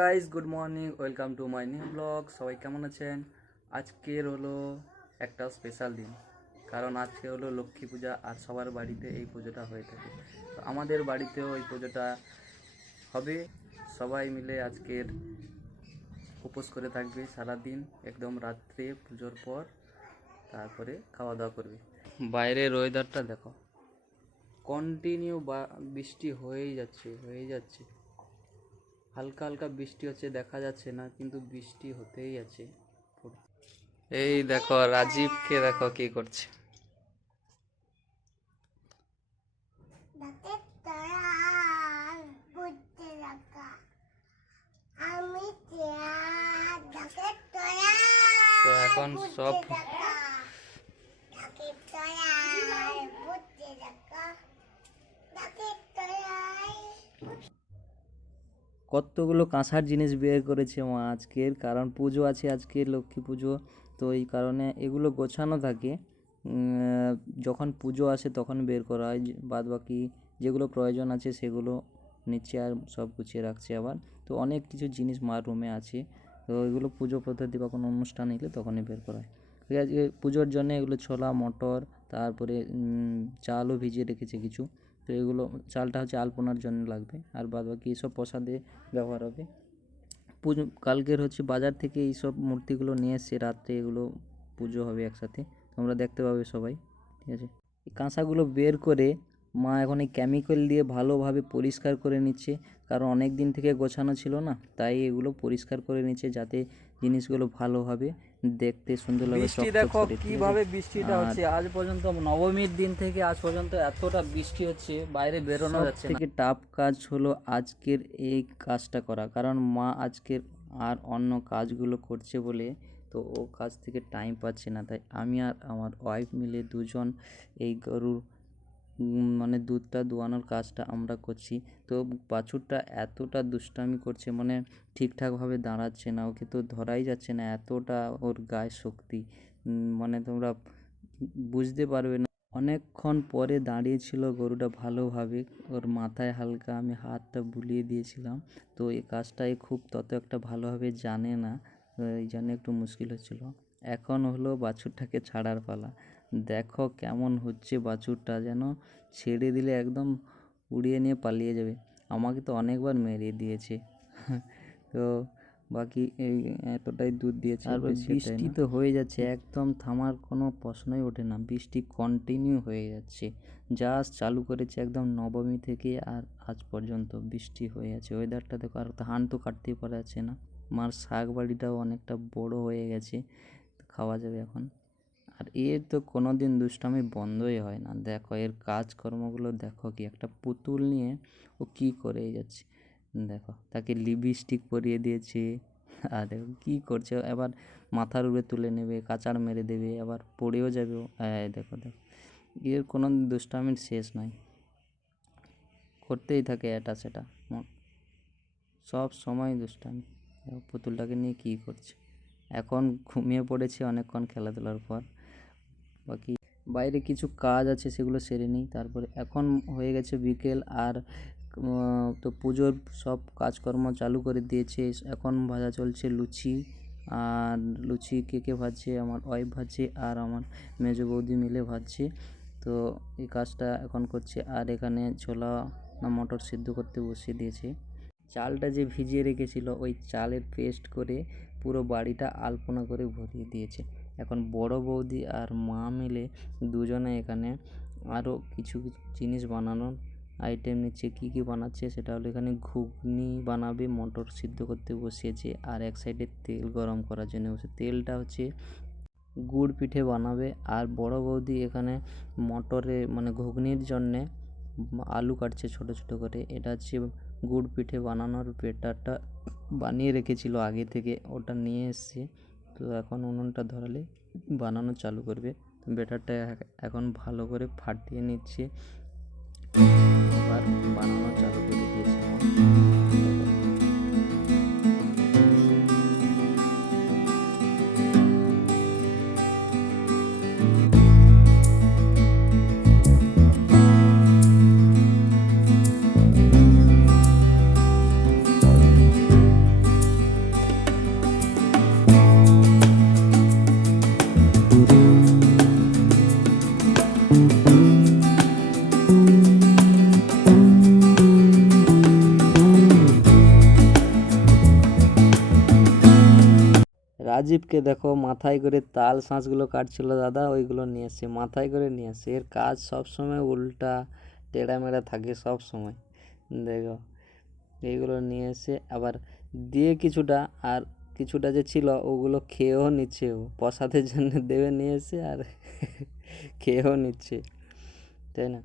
Guys good morning welcome to my new blog সবাই কেমন আছেন? আজকের হলো একটা স্পেশাল দিন, কারণ আজকে হলো লক্ষ্মী পূজা আর সবার বাড়িতে এই পুজোটা হয়ে থাকে। তো আমাদের বাড়িতেও এই পুজোটা হবে, সবাই মিলে আজকের উপোস করে থাকবে সারাদিন, একদম রাত্রে পুজোর পর, তারপরে খাওয়া দাওয়া করবে। বাইরের ওয়েদারটা দেখো কন্টিনিউ বৃষ্টি হয়েই যাচ্ছে হয়েই যাচ্ছে। হালকা হালকা বৃষ্টি হচ্ছে দেখা যাচ্ছে না কিন্তু বৃষ্টি হতেই আছে। এই দেখো রাজীবকে দেখো কি করছে। তো এখন সব কতগুলো কাঁসার জিনিস বের করেছে মা আজকের? কারণ পুজো আছে আজকে লক্ষ্মী পুজো। তো এই কারণে এগুলো গোছানো থাকে। যখন পুজো আসে তখন বের করা হয়। বাদ বাকি যেগুলো প্রয়োজন আছে সেগুলো নিচে আর সব গুছিয়ে রাখছে আবার। তো অনেক কিছু জিনিস মার রুমে আছে। তো এগুলো পুজো পদ্ধতি বা কোনো অনুষ্ঠান এলে তখনই বের করা হয়। ঠিক আছে, পুজোর জন্য এগুলো ছোলা, মটর, তারপরে চালও ভিজিয়ে রেখেছে কিছু। তো এগুলো চালটা হচ্ছে আলপনার জন্য লাগবে। আর বাদ বাকি এসব প্রসাদে ব্যবহার হবে। পুজো, কালকের হচ্ছে বাজার থেকে এইসব মূর্তিগুলো নিয়ে এসছে রাত্রে এগুলো পুজো হবে একসাথে। তোমরা দেখতে পাবে সবাই, ঠিক আছে? এই কাঁসাগুলো বের করে মা এখন এই কেমিক্যাল দিয়ে ভালোভাবে পরিষ্কার করে নিচ্ছে। কারণ অনেক দিন থেকে গোছানো ছিল না, তাই এগুলো পরিষ্কার করে নিচ্ছে যাতে জিনিসগুলো ভালোভাবে দেখতে সুন্দর লাগে বৃষ্টি দেখো কীভাবে বৃষ্টিটা হচ্ছে। আজ পর্যন্ত নবমীর দিন থেকে আজ পর্যন্ত এতটা বৃষ্টি হচ্ছে বাইরে বেরোনো যাচ্ছে না। থেকে টাফ কাজ হলো আজকের এই কাজটা করা। কারণ মা আজকের আর অন্য কাজগুলো করছে বলে তো ও কাজ থেকে টাইম পাচ্ছে না। তাই আমি আর আমার ওয়াইফ মিলে দুজন এই গরুর মানে দুধটা দোয়ানোর কাজটা আমরা করছি। তো বাছুরটা এতটা দুষ্টামি করছে মানে ঠিকঠাকভাবে দাঁড়াচ্ছে না, ওকে তো ধরাই যাচ্ছে না, এতটা ওর গায়ে শক্তি। মানে তোমরা বুঝতে পারবে না। অনেকক্ষণ পরে দাঁড়িয়েছিল গরুটা ভালোভাবে, ওর মাথায় হালকা আমি হাতটা বুলিয়ে দিয়েছিলাম। তো এই কাজটাই খুব তত একটা ভালোভাবে জানে না, এই জন্য একটু মুশকিল হচ্ছিল। এখন হলো বাছুরটাকে ছাড়ার পালা। দেখো কেমন হচ্ছে বাছুরটা যেন ছেড়ে দিলে একদম উড়িয়ে নিয়ে পালিয়ে যাবে। আমাকে তো অনেকবার মেরে দিয়েছে। তো বাকি এই এতটাই দুধ দিয়েছে আর বৃষ্টি তো হয়ে যাচ্ছে একদম থামার কোনো প্রশ্নই ওঠে না। বৃষ্টি কন্টিনিউ হয়ে যাচ্ছে। জাস্ট চালু করেছে একদম নবমী থেকে আর আজ পর্যন্ত বৃষ্টি হয়ে আছে। ওয়েদারটা দেখো আর ধান তো কাটতেই পারা যাচ্ছে না। মার শাক বাড়িটাও অনেকটা বড় হয়ে গেছে। খাওয়া যাবে এখন। আর এর তো কোনো দিন দুষ্টামি বন্ধই হয় না। দেখো, এর কাজকর্মগুলো দেখো কি একটা পুতুল নিয়ে ও কী করে যাচ্ছে। দেখো, তাকে লিপস্টিক পরিয়ে দিয়েছে। আর দেখো কী করছে এবার মাথার উপরে তুলে নেবে, কাচার মেরে দেবে, আবার পড়েও যাবে। এই দেখো দেখো। এর কোনো দুষ্টামির শেষ নাই করতেই থাকে এটা সেটা। সব সময় দুষ্টামি। পুতুলটাকে নিয়ে কী করছে? এখন ঘুমিয়ে পড়েছে অনেকক্ষণ খেলাধুলার পর। বাকি বাইরে কিছু কাজ আছে সেগুলো সেরে নিই। তারপরে এখন হয়ে গেছে বিকেল আর তো পুজোর সব কাজকর্ম চালু করে দিয়েছে। এখন ভাজা চলছে লুচি আর লুচি কে কে ভাজছে? আমার ওয়াইফ ভাজছে আর আমার মেজো বৌদি মিলে ভাজছে। তো এই কাজটা এখন করছে আর এখানে ছোলা না মটর সিদ্ধ করতে বসিয়ে দিয়েছে। চালটা যে ভিজিয়ে রেখেছিল ওই চালের পেস্ট করে পুরো বাড়িটা আলপনা করে ভরিয়ে দিয়েছে। এখন বড় বৌদি আর মা মিলে দুজনে এখানে আরও কিছু কিছু জিনিস বানানোর আইটেম নিচ্ছে, কী কী বানাচ্ছে সেটা হলো এখানে ঘুগনি বানাবে, মটর সিদ্ধ করতে বসিয়েছে আর এক সাইডে তেল গরম করার জন্য বসে, তেলটা হচ্ছে গুড় পিঠে বানাবে আর বড় বৌদি এখানে মটরে মানে ঘুগনির জন্যে আলু কাটছে ছোট ছোট করে, এটা হচ্ছে গুড় পিঠে বানানোর বেটারটা বানিয়ে রেখেছিল আগে থেকে, ওটা নিয়ে এসছে। তো এখন উনুনটা ধরালে বানানো চালু করবে। ব্যাটারটা এখন ভালো করে ফাটিয়ে নিচ্ছে। এবার বানানো চালু রাজীবকে দেখো মাথায় করে তাল শাঁসগুলো কাটছিল দাদা, ওইগুলো নিয়ে এসছে, মাথায় করে নিয়ে এসছে। এর কাজ সব সময় উল্টা টেড়া মেড়া থাকে সব সময়। দেখো, এইগুলো নিয়ে এসে আবার দিয়ে কিছুটা আর কিছুটা যে ছিল, ওগুলো খেয়েও নিচ্ছে ও। প্রসাদের জন্য দেবে নিয়ে এসে আর খেয়েও নিচ্ছে। তাই না?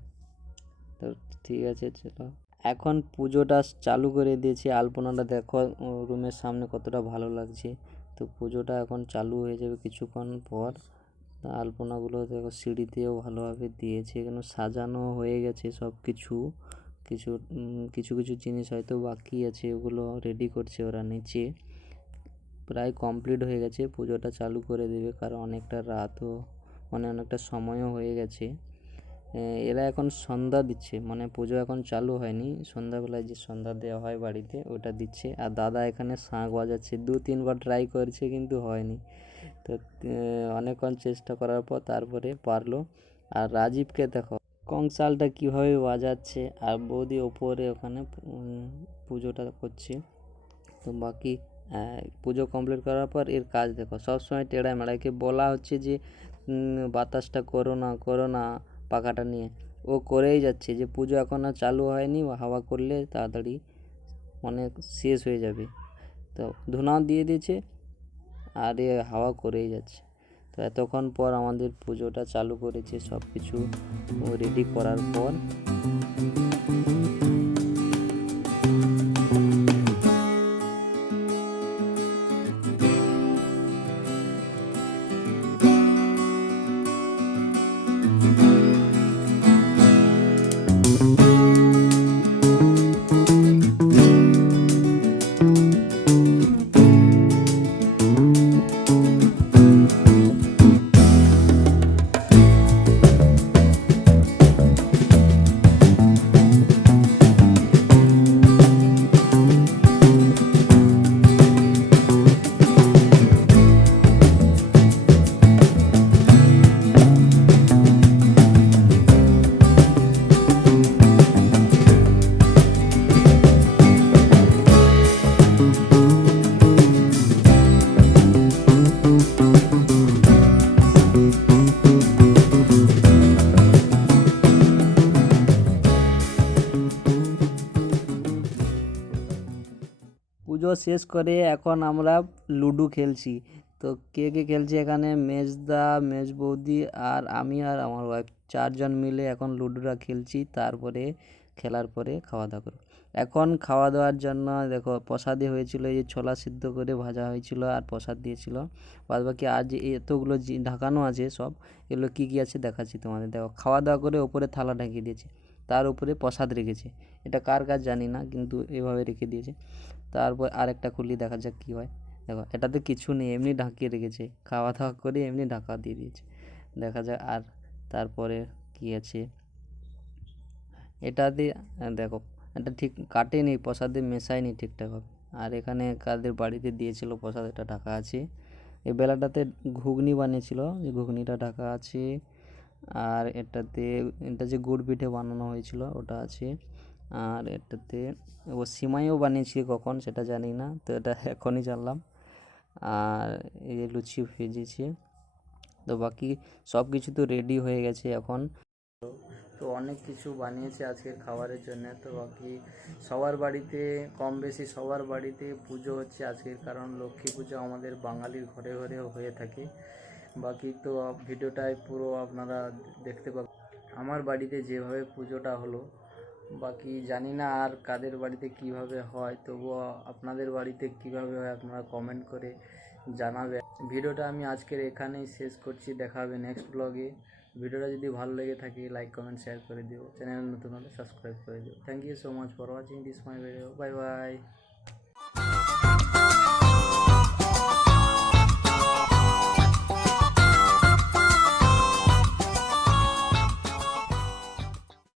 তো ঠিক আছে, চলো। এখন পুজোটা চালু করে দিয়েছি। আলপনাটা দেখো, রুমের সামনে কতটা ভালো লাগছে। তো পুজোটা এখন চালু হয়ে যাবে কিছুক্ষণ পর। আলপনাগুলো দেখো সিঁড়িতেও ভালোভাবে দিয়েছে, এখানে সাজানো হয়ে গেছে সব কিছু কিছু কিছু কিছু জিনিস হয়তো বাকি আছে, ওগুলো রেডি করছে ওরা নিচে। প্রায় কমপ্লিট হয়ে গেছে, পুজোটা চালু করে দেবে, কারণ অনেকটা রাতও মানে অনেকটা সময়ও হয়ে গেছে। এরা এখন সন্ধ্যা দিচ্ছে মানে পুজো এখন চালু হয়নি। সন্ধ্যাবেলায় যে সন্ধ্যা দেওয়া হয় বাড়িতে, ওটা দিচ্ছে। আর দাদা এখানে শাঁখ বাজাচ্ছে। দু, তিনবার ট্রাই করেছে কিন্তু হয়নি। তো অনেকক্ষণ চেষ্টা করার পর তারপরে পারল। আর রাজীবকে দেখো, কংসালটা কীভাবে বাজাচ্ছে, আর বৌদি ওপরে ওখানে পুজোটা করছে। তো বাকি পুজো কমপ্লিট করার পর এর কাজ দেখো। সবসময় টেড়া মেড়াকে বলা হচ্ছে যে বাতাসটা করো না করো না। পাখাটা নিয়ে। ও করেই যাচ্ছে যে পুজো এখনও চালু হয়নি, হাওয়া করলে তাড়াতাড়ি অনেক শেষ হয়ে যাবে। তো ধুনাও দিয়ে দিয়েছে আর এ হাওয়া করেই যাচ্ছে। তো এতক্ষণ পর আমাদের পুজোটা চালু করেছে সব কিছু রেডি করার পর পুজো শেষ করে এখন আমরা লুডো খেলছি। তো কে কে খেলছে এখানে? মেজদা, মেজ বৌদি আর আমি আর আমার ওয়াইফ চারজন মিলে এখন লুডোটা খেলছি। তারপরে খেলার পরে খাওয়া দাওয়া করব। এখন খাওয়া দাওয়ার জন্য দেখো প্রসাদে হয়েছিল, এই ছোলা সিদ্ধ করে ভাজা হয়েছিল আর প্রসাদ দিয়েছিল। বাদ বাকি আর যে এতগুলো ঢাকানো আছে সব, এগুলো কী কী আছে দেখাচ্ছি তোমাদের। দেখো খাওয়া দাওয়া করে ওপরে থালা ঢাকিয়ে দিয়েছে, তার উপরে প্রসাদ রেখেছে। এটা কার কাজ জানি না, কিন্তু এভাবে রেখে দিয়েছে। তারপর আরেকটা খুলি দেখা যাক কী হয়। দেখো এটাতে কিছু নেই এমনি ঢাকিয়ে রেখেছে। খাওয়া দাওয়া করে এমনি ঢাকা দিয়ে দিয়েছে। দেখা যাক আর তারপরে কী আছে? এটাতে আহ, দেখো এটা ঠিক কাটেনি প্রসাদে মেশায়নি ঠিকঠাকভাবে আর এখানে কাদের বাড়িতে দিয়েছিল প্রসাদ এটা ঢাকা আছে। এই বেলাটাতে ঘুগনি বানিয়েছিল এই ঘুগনিটা ঢাকা আছে। আর এটাতে এটা যে গুড় পিঠে বানানো হয়েছিল ওটা আছে। আর এটাতে ও সিমাইও বানিয়েছি কখন সেটা জানি না, তো এটা এখনই জানলাম। আর এই যে লুচি ভেজেছে, তো বাকি সব কিছু তো রেডি হয়ে গেছে এখন। তো অনেক কিছু বানিয়েছে আজকের খাবারের জন্য, তো বাকি সবার বাড়িতে, কম বেশি সবার বাড়িতে পুজো হচ্ছে আজকের, কারণ লক্ষ্মী পুজো আমাদের বাঙালির ঘরে ঘরেও হয়ে থাকে। বাকি তো ভিডিওটায় পুরো আপনারা দেখতে পাবেন। আমার বাড়িতে যেভাবে পুজোটা হলো বাকি জানি না আর কাদের বাড়িতে কীভাবে হয়, তবুও আপনাদের বাড়িতে কীভাবে হয় আপনারা কমেন্ট করে জানাবেন। ভিডিওটা আমি আজকের এখানেই শেষ করছি, দেখা হবে নেক্সট ব্লগে ভিডিওটা যদি ভালো লেগে থাকে লাইক কমেন্ট শেয়ার করে দিও। চ্যানেল নতুন হলে সাবস্ক্রাইব করে দিও। Thank you so much for watching this my video bye bye